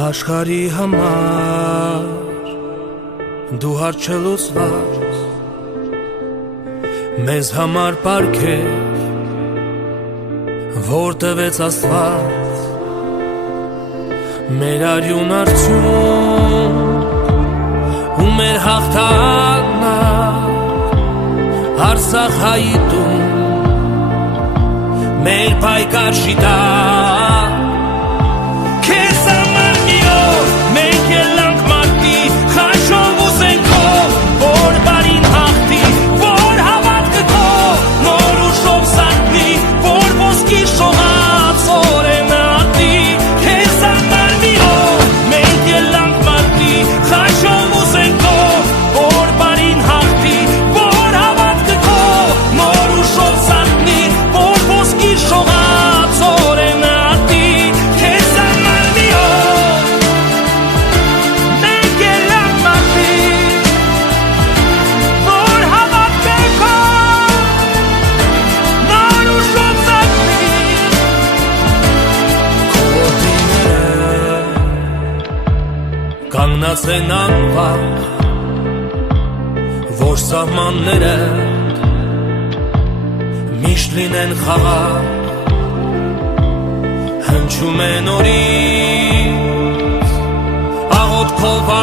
Աշխարհի համար դու հարչելուսված մեզ համար պարգև որ տվեց Աստված մեր արյուն արդյուն ու մեր հաղթանակ Արցախայի տուն մեր պայքար շիտակ Կանգնած են անվախ, որ սահմանները միշտ լինեն խաղաղ, հնչում են օրից, աղոթքով